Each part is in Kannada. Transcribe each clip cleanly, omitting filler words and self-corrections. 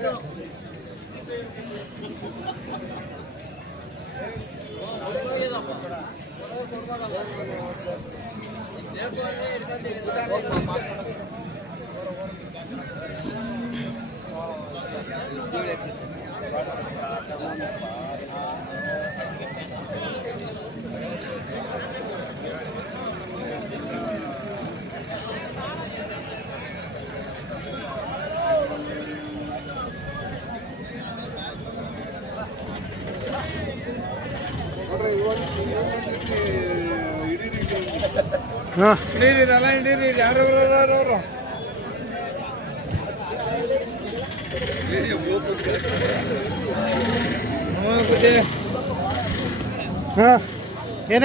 ಏನು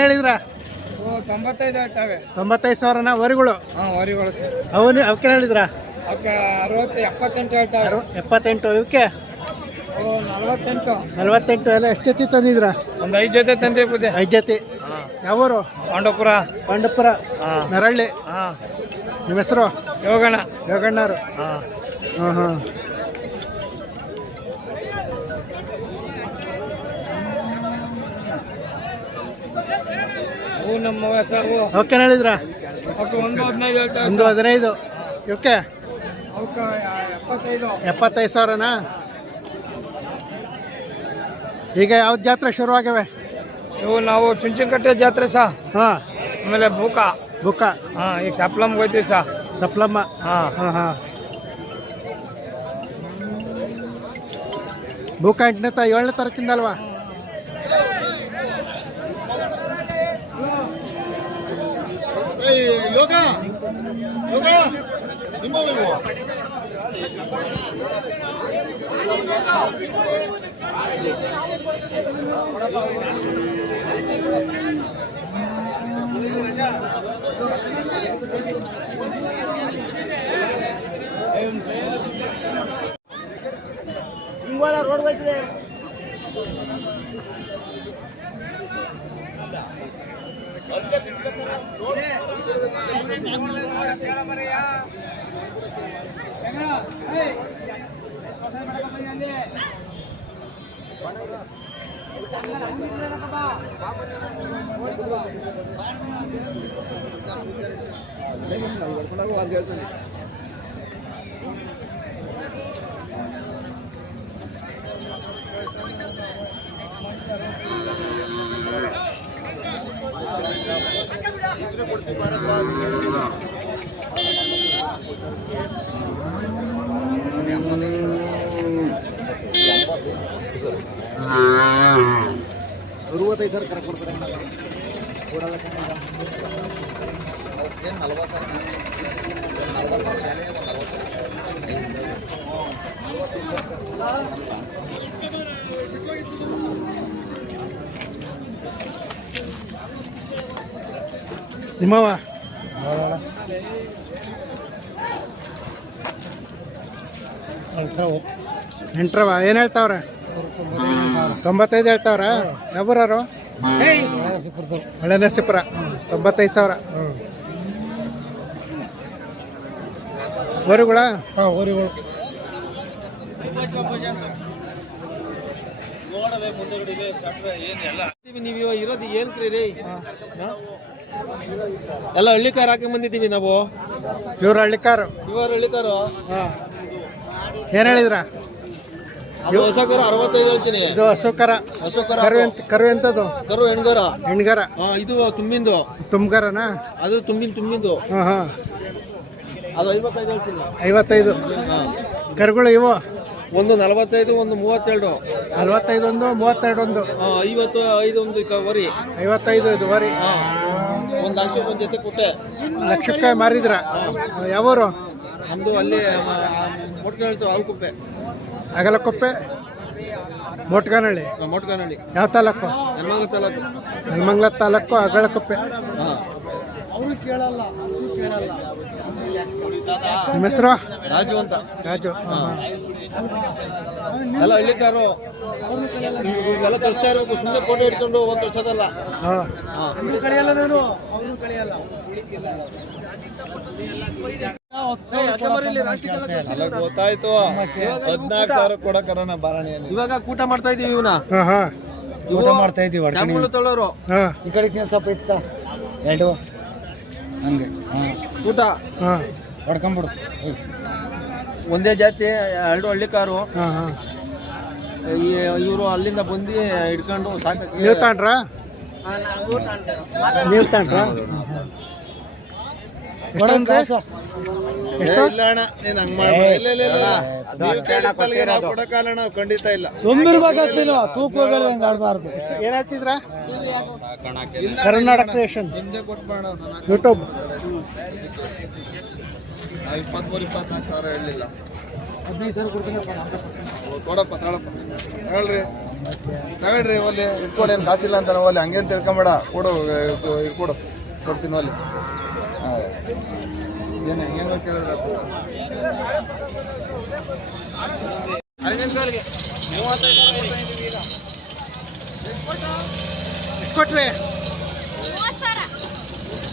ಹೇಳಿದ್ರ? 95 ಹೇಳ್ತಾವೆ. 95,000 ವರಿಗಳು. ವರಿಗಳು ಸರ್. ಅವಕ್ಕೆ ಹೇಳಿದ್ರ? ಅವಕ್ಕೆ 60 78 ಹೇಳ್ತಾವೆ. 78 ಇವಕ್ಕೆ 48 ಎಲ್ಲ ಎಷ್ಟು ಜೊತೆ ತಂದಿದ್ರ? ಒಂದು 5 ಜೊತೆ ತಂದೆ ಬುದ್ಧಿ. 5 ಜೊತೆ. ಯಾವೂರು? ಪಾಂಡವಪುರ. ನರಳ್ಳಿ. ನಿಮ್ಮ ಹೆಸರು? ಯೋಗಣ್ಣರು. ಹಾಂ ನಮ್ಮ ಹೆಸರು. ಅವಕ್ಕೆ ಹೇಳಿದ್ರ? ಒಂದು 15 ಹೇಳ್ತಾವೆ. 15 ಇವಕ್ಕೆ 75,000ನಾ? ಈಗ ಯಾವ್ದು ಜಾತ್ರೆ ಶುರುವಾಗವೆ? ಇವು ನಾವು ಚುಂಚನಕಟ್ಟೆ ಜಾತ್ರೆ ಸಹ. ಹಾಂ. ಆಮೇಲೆ ಬುಕ್ಕ. ಈಗ ಸಪ್ಲಮ್ಗೆ ಹೋಗ್ತೀವಿ ಸಹ. ಸಪ್ಲಮ್ಮ. ಹಾಂ. ಬುಕ್ಕ 7ನೇ ತಾರೀಕಿಂದ ಅಲ್ವಾ? ಯೋಗ ರೋಡ್ ಹೋಯ್ತಿದೆ. ನಿಮ್ಮವ ಎಂಟ್ರವ ಏನು ಹೇಳ್ತಾವ್ರೆ? 95 ಹೇಳ್ತಾವ್ರ. ಯಾವ್ರು? ಹಳೆ ನರಸೀಪುರ. 95,000 ವರಿಗಳ. ನೀವು ಇರೋದು ಏನ್ ಕ್ರೀ? ಎಲ್ಲ ಹಳ್ಳಿಕಾರ ಹಾಕಿ ಬಂದಿದ್ದೀವಿ ನಾವು. ಇವ್ರು ಹಳ್ಳಿಕಾರು. ಹಾಂ. ಏನು ಹೇಳಿದ್ರ? ಅದು ಹೊಸಕರ 65 ಹೇಳ್ತೀನಿ. ಇದು ಹಸುಕರ. ಕರು ಎಂತದು? ಕರು ಹೆಣ್ಗರ. ಇದು ತುಂಬಗರನಾ? ಅದು ತುಂಬಿಂದು. ಹಾಂ. ಅದು 55 ಹೇಳ್ತೀನಿ. 55 ಕರುಗಳು ಇವು. ಒಂದು 45, ಒಂದು 32. 45 ಒಂದು, 32 ಒಂದು. 55 ಒಂದು ವರಿ. 55 ಇದು ವರಿ. ಒಂದು ಲಕ್ಷಕ್ಕೆ ಒಂದು ಜೊತೆ ಕೊಟ್ಟೆ. ಲಕ್ಷಕ್ಕೆ ಮಾರಿದ್ರ? ಯಾವೂರು? ನಮ್ದು ಅಲ್ಲಿ ಮೊಟ್ಕನಹಳ್ಳಿ ಆಲ್ಕುಪ್ಪೆ. ಅಗಲಕೊಪ್ಪೆ ಮೋಟ್ಗಾನಹಳ್ಳಿ. ಯಾವ ತಾಲೂಕು? ನೆಲಮಂಗಲ ತಾಲೂಕು ಅಗಳಕೊಪ್ಪೆ. ನಿಮ್ಮ ಹೆಸರು? ರಾಜು ಅಂತ. ರಾಜು. ಎಲ್ಲ ಹಳ್ಳಿಕಾರು ಇವೆಲ್ಲ ಕಳಿಸ್ತಾ ಇರ್ಬೇಕು, ಸುಮ್ಮನೆ ಫೋಟೋ ಇಟ್ಕೊಂಡು ಹೋಗಿ ಕಳ್ಸೋದಲ್ಲ. ಹಾಂ ಗೊತ್ತಾಯ್ತು 14,000 ಕೊಡಕರೋನ ಬಾರಾಣಿಯಲ್ಲಿ. ಇವಾಗ ಕೂಟ ಮಾಡ್ತಾ ಇದೀವಿ ಇವನ ಹಾಂ ಹಾಂ ಊಟ ಮಾಡ್ತಾ ಇದೀವಿ ತೊಳೋರು ಹಾಂ ಈ ಕಡೆ ಸ್ವಲ್ಪ ಇತ್ತ ಎರಡು ಹಂಗೆ ಊಟ ಹಾಂ ಹೊಡ್ಕೊಂಬಿಡು. ಒಂದೇ ಜಾತಿ, 2 ಹಳ್ಳಿಕಾರು. ಹಾಂ ಹಾಂ ಇವರು ಅಲ್ಲಿಂದ ಬಂದು ಹಿಡ್ಕೊಂಡು ಸಾಕಕ್ಕೆ ನೀವು ತಗೊಂಡ್ರಾ? ನೀವು ತಗೊಂಡ್ರಾ? ಇಲ್ಲ ಅಣ್ಣ, ನೀನ್ ಹಂಗ್ ಮಾಡ್ಬೇಡ. ಇಲ್ಲ, ಇಲ್ಲ, ಇಲ್ಲ, ಇಲ್ಲ. ನೀವು ಕೇಳಿದ್ದಲ್ಲಿಗೆ ನಾವು ಕೊಡಕ್ಕಾಗಲ್ಲ, ನಾವು ಖಂಡಿತ ಇಲ್ಲ. ಆಡಬಾರ್ದು. ಏನು ಹೇಳ್ತಿದ್ರಾ? ಕರ್ನಾಟಕ ಕ್ರಿಯೇಷನ್ ನಿಮ್ದೇ ಕೊಟ್ಬೇಡ. ಯೂಟ್ಯೂಬ್. ನಾವು 23-24 ಸಾವಿರ ಹೇಳಲಿಲ್ಲ. ಕೊಡಪ್ಪ, ತಗೊಳ್ರಿ ಒಲ್ಲಿ ಇಟ್ಕೊಡಿ. ಏನು ಕಾಸಿಲ್ಲ ಅಂತ ಒಲ್ಲಿ ಹಂಗೇನು ತಿಳ್ಕೊಂಬೇಡ. ಕೊಡು, ಇಟ್ಕೊಡು, ಕೊಡ್ತೀನಿ ಒಲ್ಲಿ. ಏನು ಹೆಂಗೋ ಕೇಳಿದ್ರೆ ಎಷ್ಟು ಕೊಟ್ರಿ?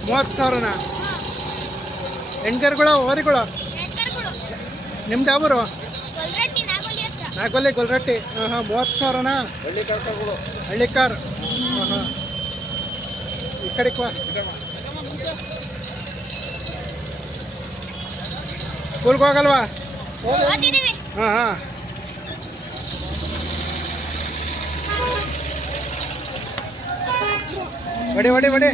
30,000ನ? ಹೆಣ್ಗರುಗಳು ಹೋರಿಗಳು? ನಿಮ್ದು ಯಾವರು? ನಾಗೋಲಿ ಗೊಲ್ರಟ್ಟಿ. ಹಾಂ ಹಾಂ 30,000ನ? ಹಳ್ಳಿಕಾರ್. ಹಾಂ ಹಾಂ ಈ ಕಡೆ ಸ್ಕೂಲ್ಗೆ ಹೋಗಲ್ವಾ? ಹಾಂ ಹಾಂ ಬಡಿ ಬಡಿ ಬಡಿ.